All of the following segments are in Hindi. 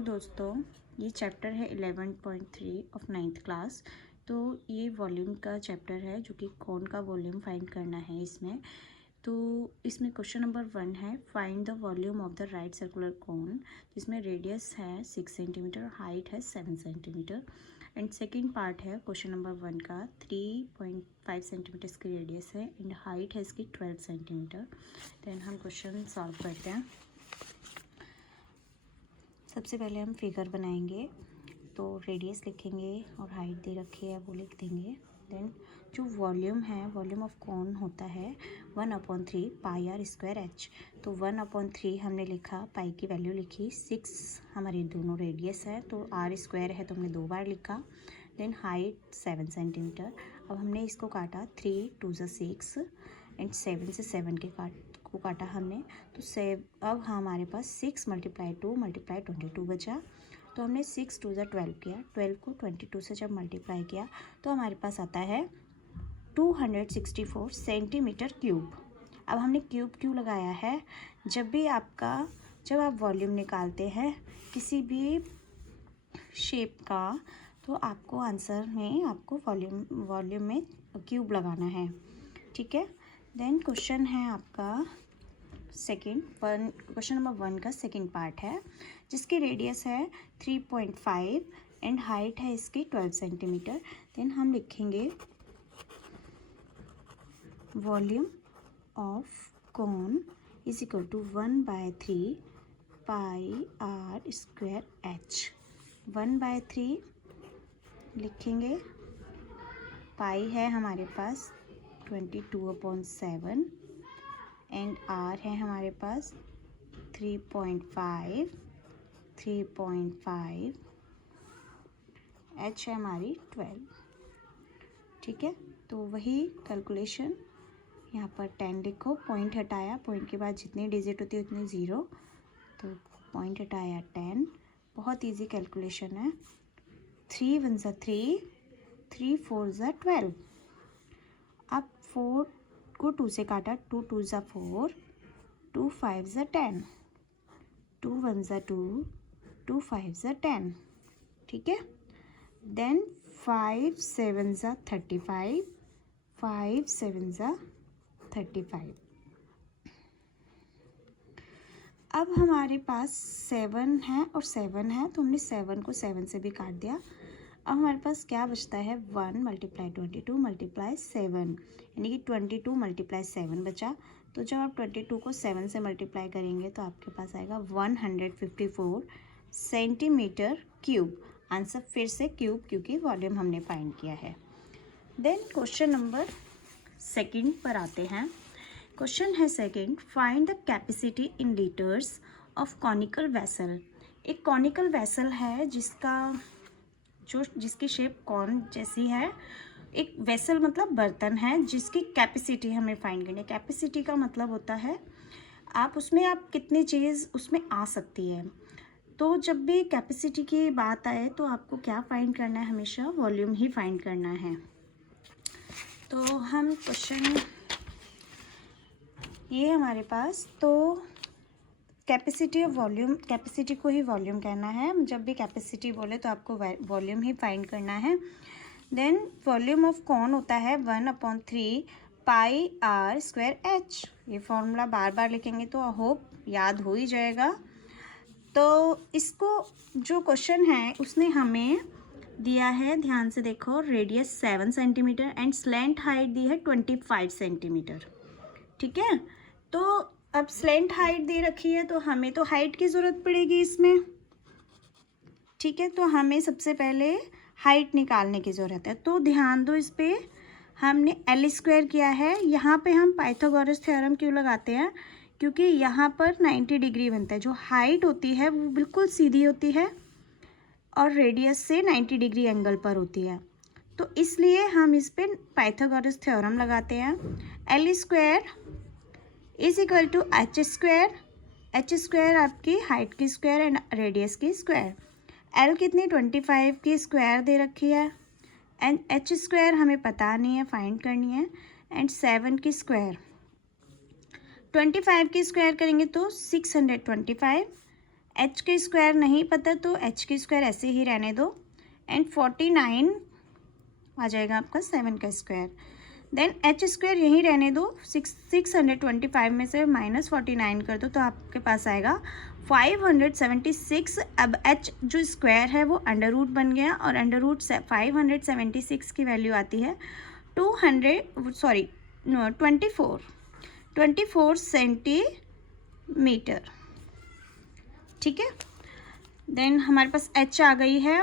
दोस्तों, ये चैप्टर है 11.3 ऑफ 9th क्लास। तो ये वॉल्यूम का चैप्टर है जो कि कौन का वॉल्यूम फाइंड करना है इसमें। तो इसमें क्वेश्चन नंबर 1 है, find the volume of the right circular cone, जिसमें रेडियस है 6 सेंटीमीटर, हाइट है 7 सेंटीमीटर। एंड सेकेंड पार्ट है क्वेश्चन नंबर 1 का, 3.5 सेंटीमीटर इसकी रेडियस है एंड हाइट है इसकी 12 सेंटीमीटर। देन हम क्वेश्चन सॉल्व करते हैं। सबसे पहले हम फिगर बनाएंगे, तो रेडियस लिखेंगे और हाइट दे रखी है वो लिख देंगे। देन जो वॉल्यूम है, वॉल्यूम ऑफ कौन होता है 1/3 पाई आर स्क्वायर एच। तो 1/3 हमने लिखा, पाई की वैल्यू लिखी, 6 हमारी दोनों रेडियस है तो आर स्क्वायर है तो हमने 2 बार लिखा। Then height 7 centimetre. अब हमने इसको काटा, 3 2 6 एंड 7 से 7 के को काटा हमने, तो अब हमारे पास 6 × 2 × 22 बचा। तो हमने 6 2 12 किया, 12 को 22 से जब मल्टीप्लाई किया तो हमारे पास आता है 264 सेंटीमीटर क्यूब। अब हमने क्यूब क्यों लगाया है, जब आप वॉल्यूम निकालते हैं किसी भी शेप का तो आपको आंसर में आपको वॉल्यूम में क्यूब लगाना है, ठीक है। देन क्वेश्चन है आपका क्वेश्चन नंबर 1 का सेकेंड पार्ट है, जिसकी रेडियस है 3.5 एंड हाइट है इसकी 12 सेंटीमीटर। देन हम लिखेंगे volume of cone is equal to 1/3 pi r square h. 1/3 लिखेंगे, पाई है हमारे पास 22/7 एंड आर है हमारे पास 3.5 एच है हमारी 12, ठीक है। तो वही कैलकुलेशन यहाँ पर 10 लिखो, पॉइंट हटाया, पॉइंट के बाद जितनी डिजिट होती है उतनी 0, तो पॉइंट हटाया 10। बहुत इजी कैलकुलेशन है। 3 1 3, 3 4 12। अब 4 को 2 से काटा, 2 2 4, 2 5 10, 2 1 2, 2 5 10, ठीक है। देन 5 7 35, 5 7 35। अब हमारे पास 7 है और 7 है तो हमने 7 को 7 से भी काट दिया। अब हमारे पास क्या बचता है, 1 × 22 × 7, यानी कि 22 × 7 बचा। तो जब आप 22 को 7 से मल्टीप्लाई करेंगे तो आपके पास आएगा 154 सेंटीमीटर क्यूब। आंसर फिर से क्यूब, क्योंकि वॉल्यूम हमने फाइंड किया है। देन क्वेश्चन नंबर सेकंड पर आते हैं। क्वेश्चन है second, find the capacity in litres of conical vessel. एक कॉनिकल वेसल है जिसकी शेप कॉन जैसी है। एक वेसल मतलब बर्तन है जिसकी कैपेसिटी हमें फाइंड करनी है। कैपेसिटी का मतलब होता है आप कितनी चीज़ उसमें आ सकती है। तो जब भी कैपेसिटी की बात आए तो आपको क्या फाइंड करना है, हमेशा वॉल्यूम ही फाइंड करना है। तो हम क्वेश्चन ये हमारे पास, तो कैपेसिटी और वॉल्यूम, कैपेसिटी को ही वॉल्यूम कहना है। जब भी कैपेसिटी बोले तो आपको वॉल्यूम ही फाइंड करना है। देन वॉल्यूम ऑफ कौन होता है 1/3 पाई आर स्क्वायर एच। ये फॉर्मूला बार बार लिखेंगे तो आई होप याद हो ही जाएगा। तो इसको जो क्वेश्चन है उसने हमें दिया है, ध्यान से देखो, radius 7 centimetre and slant height दी है 25 सेंटीमीटर, ठीक है। तो अब स्लैंट हाइट दे रखी है तो हमें तो हाइट की ज़रूरत पड़ेगी इसमें, ठीक है। तो हमें सबसे पहले हाइट निकालने की ज़रूरत है। तो ध्यान दो, इस पर हमने L² किया है। यहाँ पे हम पाइथागोरस थ्योरम क्यों लगाते हैं, क्योंकि यहाँ पर 90 डिग्री बनता है। जो हाइट होती है वो बिल्कुल सीधी होती है और रेडियस से 90 डिग्री एंगल पर होती है, तो इसलिए हम इस पर पाइथागोरस थ्योरम लगाते हैं। L² is equal to h²। आपकी हाइट की स्क्वायर एंड रेडियस की स्क्वायर। L कितनी 25 की स्क्वायर दे रखी है एंड h² हमें पता नहीं है, फाइंड करनी है। एंड 7 की स्क्वायर, 25 की स्क्वायर करेंगे तो 625 एच के स्क्वायर नहीं पता तो एच के स्क्वायर ऐसे ही रहने दो, एंड 49 आ जाएगा आपका 7 का स्क्वायर। देन एच स्क्वायर यहीं रहने दो, 625 में से -49 कर दो तो आपके पास आएगा 576। अब एच जो स्क्वायर है वो अंडर रूट बन गया, और अंडर रूट 576 की वैल्यू आती है 24 सेंटीमीटर। ठीक है, देन हमारे पास एच आ गई है।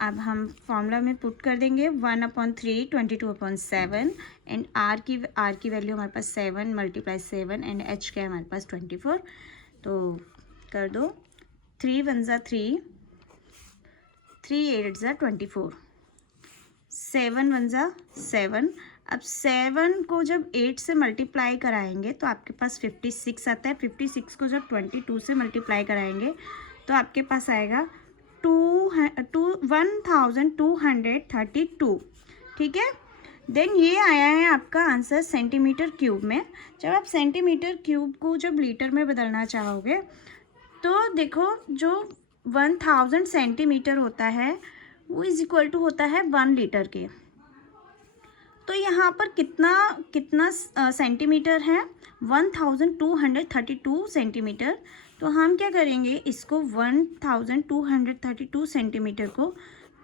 अब हम फॉर्मूला में पुट कर देंगे 1/3 22/7, एंड आर की वैल्यू हमारे पास 7 × 7 एंड एच का हमारे पास 24। तो कर दो 3 × 1 = 3, 3 × 8 = 24, 7 × 1 = 7। अब 7 को जब 8 से मल्टीप्लाई कराएंगे तो आपके पास 56 आता है। 56 को जब 22 से मल्टीप्लाई कराएंगे तो आपके पास आएगा 1232। ठीक है, देन ये आया है आपका आंसर सेंटीमीटर क्यूब में। जब आप सेंटीमीटर क्यूब को जब लीटर में बदलना चाहोगे तो देखो जो 1000 सेंटीमीटर होता है वो इज इक्वल टू होता है 1 लीटर के। तो यहाँ पर कितना सेंटीमीटर है, 1232 सेंटीमीटर। तो हम क्या करेंगे, इसको 1232 सेंटीमीटर को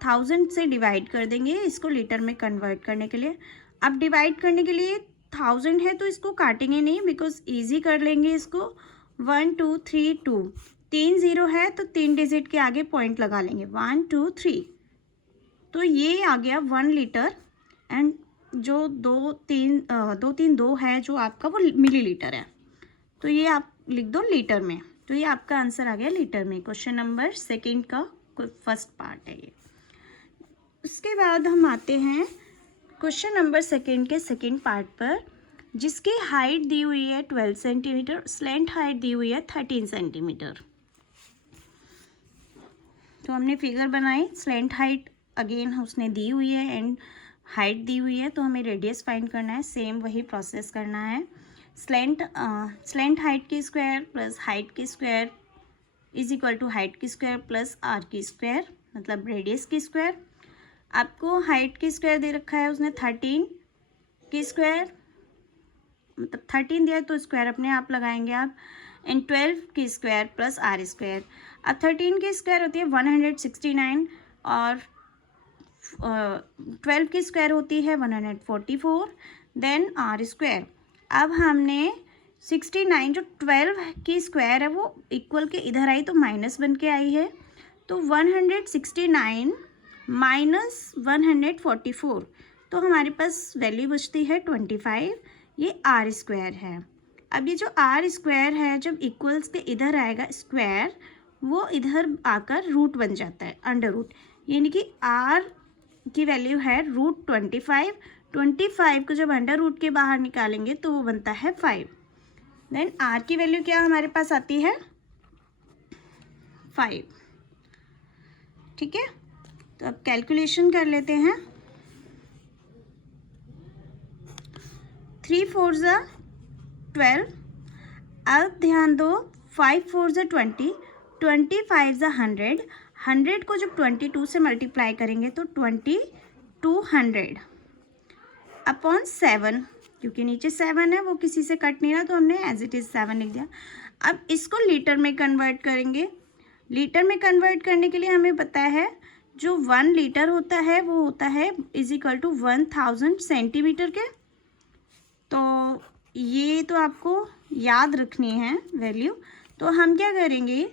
1000 से डिवाइड कर देंगे इसको लीटर में कन्वर्ट करने के लिए। अब डिवाइड करने के लिए 1000 है तो इसको काटेंगे नहीं, बिकॉज ईजी कर लेंगे इसको। 1 2 3 2, 3 0 है तो 3 डिजिट के आगे पॉइंट लगा लेंगे, 1 2 3। तो ये आ गया 1 लीटर, एंड जो 2 3 2 है जो आपका वो मिलीलीटर है, तो ये आप लिख दो लीटर में। तो ये आपका आंसर आ गया लीटर में। क्वेश्चन नंबर 2 का फर्स्ट पार्ट है ये। उसके बाद हम आते हैं क्वेश्चन नंबर 2 के सेकेंड पार्ट पर, जिसकी हाइट दी हुई है 12 सेंटीमीटर, स्लैंट हाइट दी हुई है 13 सेंटीमीटर। तो हमने फिगर बनाई, स्लैंट हाइट अगेन उसने दी हुई है एंड हाइट दी हुई है, तो हमें रेडियस फाइंड करना है। सेम वही प्रोसेस करना है। स्लैंट हाइट की स्क्वायर प्लस हाइट की square is equal to height की स्क्वायर प्लस आर की स्क्वायर, मतलब रेडियस की स्क्वायर। आपको हाइट की स्क्वायर दे रखा है उसने 13 की स्क्वायर, मतलब 13 दिया है तो स्क्वायर अपने आप लगाएंगे आप, एंड 12 की स्क्वायर प्लस आर स्क्वायर। अब 13 की स्क्वायर होती है 169 और 12 की स्क्वायर होती है 144, देन आर स्क्वायर। अब हमने 69 जो 12 की स्क्वायर है वो इक्वल के इधर आई तो माइनस बन के आई है, तो 169 माइनस 144, तो हमारे पास वैल्यू बचती है 25। ये आर स्क्वायर है। अब ये जो आर स्क्वायर है जब इक्वल्स के इधर आएगा स्क्वायर, वो इधर आकर रूट बन जाता है, अंडर रूट, यानी कि आर की वैल्यू है √25। 25 को जब अंडर रूट के बाहर निकालेंगे तो वो बनता है 5। देन आर की वैल्यू क्या हमारे पास आती है 5। ठीक है, तो अब कैलकुलेशन कर लेते हैं। 3 4 = 12। अब ध्यान दो, 5 4 = 20, 25 = 100। 100 को जब 22 से मल्टीप्लाई करेंगे तो 2200 अपॉन 7, क्योंकि नीचे 7 है वो किसी से कट नहीं रहा तो हमने एज इट इज़ 7 लिख दिया। अब इसको लीटर में कन्वर्ट करेंगे। लीटर में कन्वर्ट करने के लिए हमें पता है जो 1 लीटर होता है वो होता है इज इक्वल टू 1000 सेंटीमीटर के। तो ये तो आपको याद रखनी है वैल्यू। तो हम क्या करेंगे,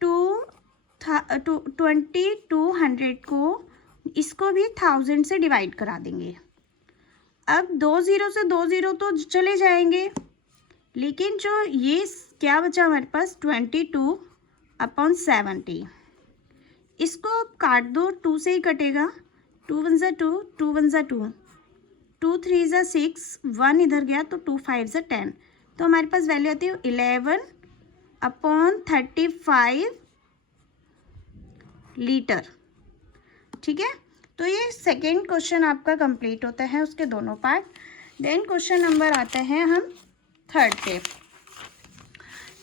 2200 को इसको भी 1000 से डिवाइड करा देंगे। अब 2 0 से 2 0 तो चले जाएंगे, लेकिन जो ये क्या बचा हमारे पास 22/70, इसको काट दो, 2 से ही कटेगा, 2 1 = 2, 2 1 = 2, 2 3 = 6, 1 इधर गया तो 2 5 = 10। तो हमारे पास वैल्यू आती है 11/35 लीटर। ठीक है, तो ये सेकेंड क्वेश्चन आपका कंप्लीट होता है, उसके दोनों पार्ट। देन क्वेश्चन नंबर आता है हम थर्ड पे।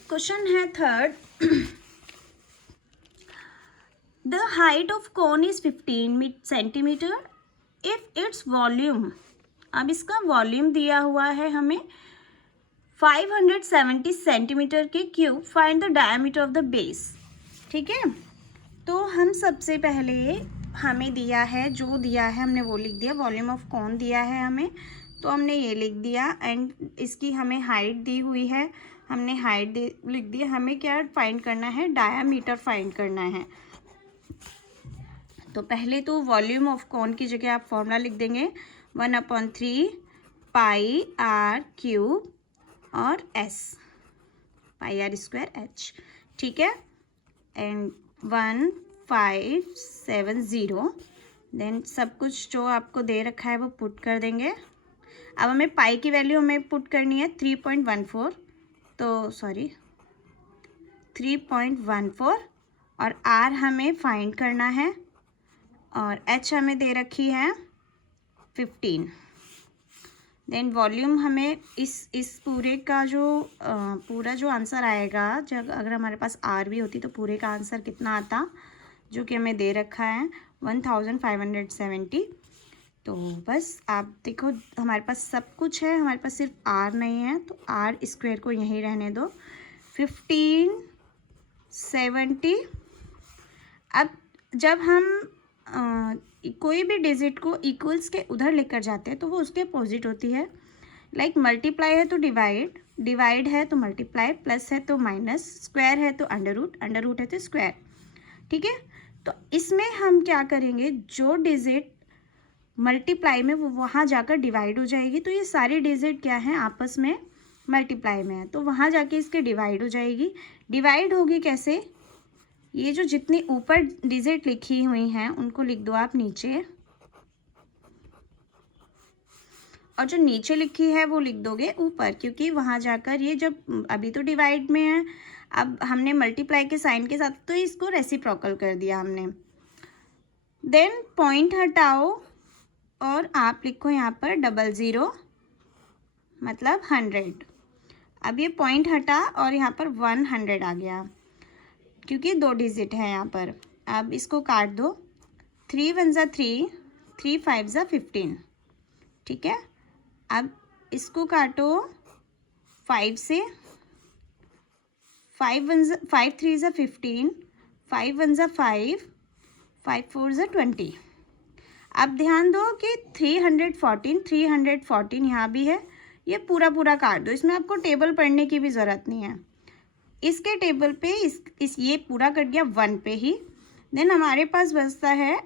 क्वेश्चन है third, the height of cone is 15 centimetre if its volume, अब इसका वॉल्यूम दिया हुआ है हमें 570 सेंटीमीटर के cube, find the diameter of the base. ठीक है, तो हम सबसे पहले हमें दिया है, जो दिया है हमने वो लिख दिया, वॉल्यूम ऑफ कोन दिया है हमें, तो हमने ये लिख दिया। एंड इसकी हमें हाइट दी हुई है, हमने हाइट लिख दी। हमें क्या फाइंड करना है, डायामीटर फाइंड करना है। तो पहले तो वॉल्यूम ऑफ कोन की जगह आप फॉर्मूला लिख देंगे 1/3 पाई आर क्यूब और s, pi r square h. ठीक है, एंड 1570, देन सब कुछ जो आपको दे रखा है वो पुट कर देंगे। अब हमें पाई की वैल्यू हमें पुट करनी है 3.14, तो सॉरी 3.14, और आर हमें फाइंड करना है, और एच हमें दे रखी है 15। देन वॉल्यूम हमें इस पूरे का जो पूरा जो आंसर आएगा, जब अगर हमारे पास आर भी होती तो पूरे का आंसर कितना आता, जो कि हमें दे रखा है 1570। तो बस आप देखो हमारे पास सब कुछ है, हमारे पास सिर्फ आर नहीं है, तो आर स्क्वायर को यहीं रहने दो, 1570। अब जब हम कोई भी डिजिट को इक्वल्स के उधर लेकर जाते हैं तो वो उसके अपोजिट होती है। लाइक मल्टीप्लाई है तो डिवाइड, डिवाइड है तो मल्टीप्लाई, प्लस है तो माइनस, स्क्वायर है तो अंडर रूट, अंडर रूट है तो स्क्वायर। ठीक है, तो इसमें हम क्या करेंगे, जो डिजिट मल्टीप्लाई में वो वहाँ जाकर डिवाइड हो जाएगी, तो ये सारी डिजिट क्या है, आपस में मल्टीप्लाई में है, तो वहाँ जाके इसके डिवाइड हो जाएगी। डिवाइड होगी कैसे, ये जो जितनी ऊपर डिजिट लिखी हुई हैं उनको लिख दो आप नीचे, और जो नीचे लिखी है वो लिख दोगे ऊपर, क्योंकि वहाँ जाकर ये जब अभी तो डिवाइड में है, अब हमने मल्टीप्लाई के साइन के साथ तो इसको रेसिप्रोकल कर दिया हमने। देन पॉइंट हटाओ और आप लिखो यहाँ पर 00, मतलब 100। अब ये पॉइंट हटा और यहाँ पर 100 आ गया, क्योंकि 2 डिजिट है यहाँ पर। अब इसको काट दो, 3 1 ज़ा 3, 3 5 ज़ा 15। ठीक है, अब इसको काटो 5 से, 5 3 ज़ा 15, 5 1 ज़ा 5, 5 4 ज़ा 20। अब ध्यान दो कि 314 यहाँ भी है, ये पूरा पूरा काट दो, इसमें आपको टेबल पढ़ने की भी ज़रूरत नहीं है। इसके टेबल पे इस ये पूरा कट गया 1 पे ही। देन हमारे पास बचता है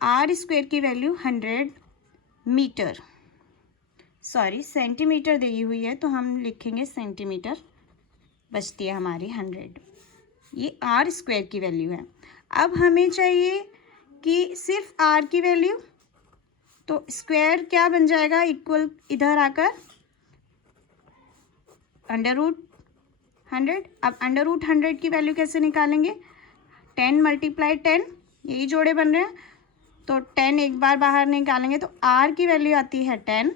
आर स्क्वायर की वैल्यू 100 मीटर, सॉरी सेंटीमीटर दी हुई है तो हम लिखेंगे सेंटीमीटर, बचती है हमारी 100। ये आर स्क्वायर की वैल्यू है। अब हमें चाहिए कि सिर्फ आर की वैल्यू, तो स्क्वायर क्या बन जाएगा, इक्वल इधर आकर अंडर रूट 100। अब अंडर रूट 100 की वैल्यू कैसे निकालेंगे, 10 × 10, यही जोड़े बन रहे हैं, तो 10 एक बार बाहर निकालेंगे तो आर की वैल्यू आती है 10।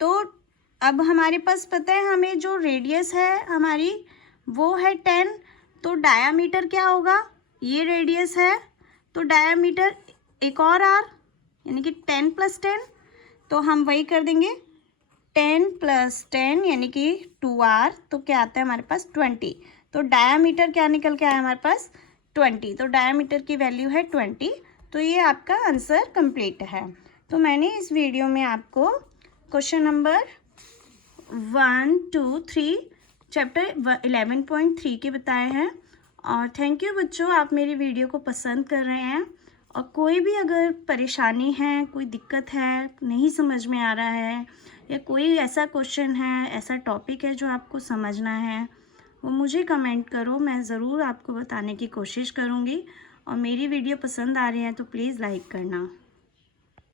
तो अब हमारे पास पता है हमें जो रेडियस है हमारी वो है 10, तो डायामीटर क्या होगा, ये रेडियस है तो डायामीटर एक और आर, यानी कि 10 + 10, तो हम वही कर देंगे 10 + 10 यानी कि 2r, तो क्या आता है हमारे पास 20। तो डायामीटर क्या निकल के आया हमारे पास 20, तो डायामीटर की वैल्यू है 20। तो ये आपका आंसर कंप्लीट है। तो मैंने इस वीडियो में आपको क्वेश्चन नंबर 1 2 3 चैप्टर 11.3 के बताए हैं। और थैंक यू बच्चों, आप मेरी वीडियो को पसंद कर रहे हैं। और कोई भी अगर परेशानी है, कोई दिक्कत है, नहीं समझ में आ रहा है, या कोई ऐसा क्वेश्चन है, ऐसा टॉपिक है जो आपको समझना है, वो मुझे कमेंट करो, मैं ज़रूर आपको बताने की कोशिश करूँगी। और मेरी वीडियो पसंद आ रही है तो प्लीज़ लाइक करना।